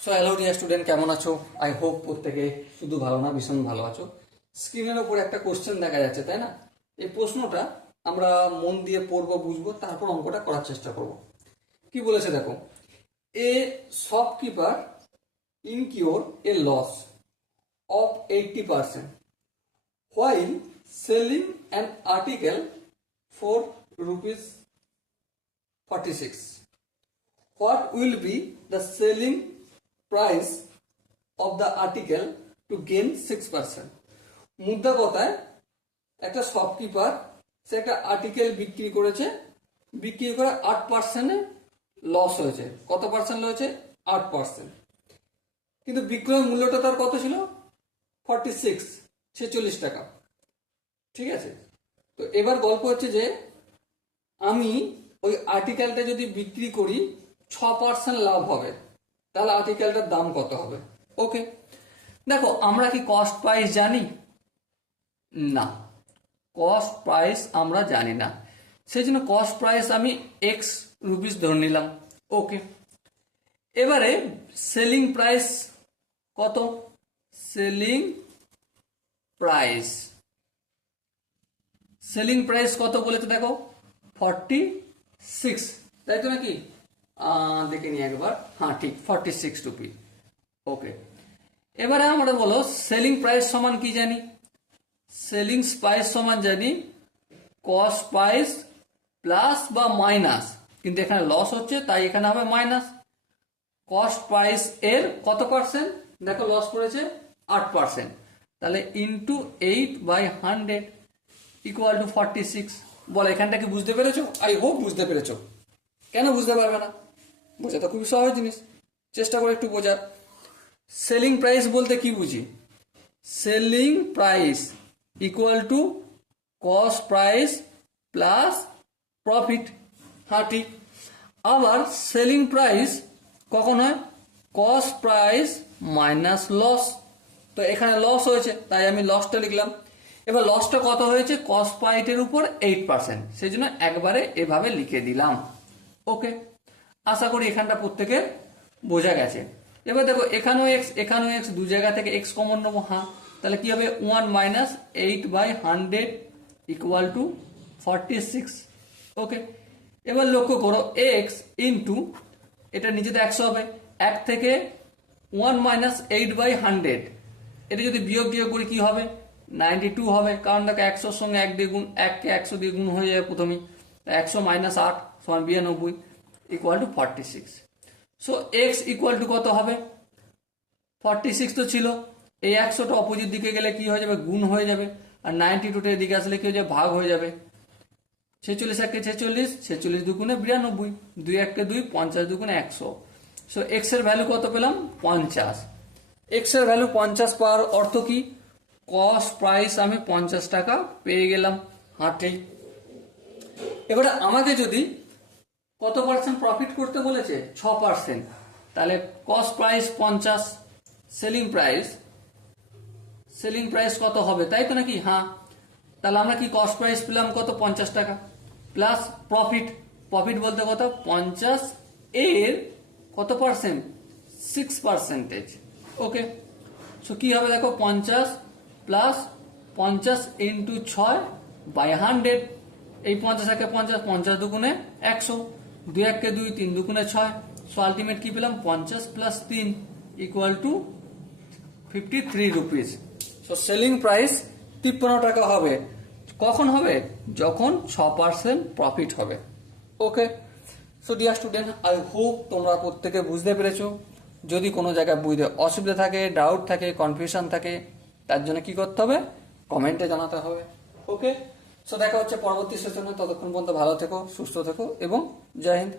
So hello dear student, কেমন আছো? I hope প্রত্যেকে শুধু ভালো না, ভীষণ ভালো আছো। স্ক্রিনের ওপর একটা কোশ্চেন দেখা যাচ্ছে, তাই না? এই প্রশ্নটা আমরা মন দিয়ে পড়বো, বুঝবো, তারপর অঙ্কটা করার চেষ্টা করব। কি বলেছে দেখো, a shopkeeper incur a loss of 80% while selling an article for rupees 46. What will be the selling price of the article to gain 6%? মুদ্রা কথায় একটা শপকিপার সে একটা আর্টিকেল বিক্রি করেছে, বিক্রি করে 8% লস হয়েছে। কত পার্সেন্ট হয়েছে? 8%। কিন্তু বিক্রয় মূল্যটা তার কত ছিল? 46 টাকা। ঠিক আছে, তো এবার গল্প হচ্ছে যে আমি ওই আর্টিকেলটা যদি বিক্রি করি 6% লাভ হবে, তাহলে আর্টিকেলটার দাম কত হবে? ওকে, দেখো আমরা কি কস্ট প্রাইস জানি? না, কস্ট প্রাইস আমরা জানি না, সেই জন্য কস্ট প্রাইস আমি এক্স রুপিস ধরে নিলাম। ওকে, এবারে সেলিং প্রাইস কত? সেলিং প্রাইস কত বলেছে দেখো, 46, তাই তো নাকি? দেখে নিই একবার। হ্যাঁ ঠিক, 46 রুপি। ওকে, এবারে আমরা বলো সেলিং প্রাইস সমান কি জানি? সেলিং প্রাইস সমান জানি কস্ট প্রাইস প্লাস বা মাইনাস, কিন্তু এখানে লস হচ্ছে তাই এখানে হবে মাইনাস। কস্ট প্রাইস এর কত পার্সেন্ট? দেখো লস করেছে 8%, তাহলে ইন্টু 8/100 ইকুয়াল টু 46। বলো এখানটা কি বুঝতে পেরেছো? আই হোপ বুঝতে পেরেছো। কেন বুঝতে পারবে না? বোঝা তো খুবই সহজ জিনিস, চেষ্টা করে একটু বোঝার। সেলিং প্রাইস বলতে কি বুঝি? Selling price equal to cost price plus profit. হ্যাঁ ঠিক। আবার সেলিং প্রাইস কখন হয়? Cost price minus loss. তো এখানে লস হয়েছে তাই আমি লসটা লিখলাম। এবার লসটা কত হয়েছে? কস্ট প্রাইসের উপর 8%, সেই জন্য একবারে এভাবে লিখে দিলাম। ওকে, আশা করি এখানটা প্রত্যেকের বোঝা গেছে। এবার দেখো এখানেও এক্স, এখানেও এক্স, দু জায়গা থেকে এক্স কমন নেবো। হ্যাঁ, তাহলে কি হবে? 1 - 8/100 ইকুয়াল টু 46। ওকে, এবার লক্ষ্য করো এক্স ইন্টু এটা নিচেতে 100 হবে, 1 থেকে 1 - 8/100 এটা যদি বিয়োগ করি কি হবে? 92 হবে, কারণ দেখো 100 সঙ্গে 1 দিয়ে গুণ, 1কে 100 দিয়ে গুণ হয়ে যাবে প্রথমেই। 100 - 8 সমান 92 equal to 46। So x equal to কত হবে? 46 তো ছিল, এই 100টা অপোজিট দিকে গেলে কি হয়ে যাবে? গুণ হয়ে যাবে। আর 92টা এদিকে আসলে কি হয়ে যাবে? ভাগ হয়ে যাবে। 46 1 কে 46, 46 দুগুণে 92, 2 1 কে 2, 50 দুগুণে 100। সো এক্স এর ভ্যালু কত পেলাম? 50। এক্স এর ভ্যালু 50 পাওয়ার অর্থ কি? কস্ট প্রাইস আমি 50 টাকা পেয়ে গেলাম। হ্যাঁ ঠিক। এবারে আমাকে যদি কত পার্সেন্ট প্রফিট করতে বলেছে? 6%, তাহলে কস্ট প্রাইস 50, সেলিং প্রাইস কত হবে, তাই তো নাকি? হ্যাঁ, তাহলে আমরা কি কস্ট প্রাইস পেলাম কত? 50 টাকা প্লাস প্রফিট বলতে কত? 50 এর কত পার্সেন্ট? 6%। ওকে, সো কি হবে দেখো, 50 প্লাস 50 ইন্টু 6/100। এই 50 একে 50, 50 দুগুণে 100, 2 1 কে 2, 3 দুগুণে 6। সো আলটিমেট কি পেলাম? 50 plus 3 equal to 53 rupees. So selling price 53 টাকা হবে। কখন হবে? যখন 6% প্রফিট হবে। Okay, so dear student, I hope তোমরা প্রত্যেকে বুঝতে পেরেছো। যদি কোনো জায়গায় বুঝতে অসুবিধা থাকে, ডাউট থাকে, কনফিউশন থাকে, তার জন্য কি করতে হবে? কমেন্টে জানাতে হবে। ওকে, সো দেখা হচ্ছে পরবর্তী সেশনে। ততক্ষণ পর্যন্ত ভালো থেকো, সুস্থ থেকো এবং জয় হিন্দ।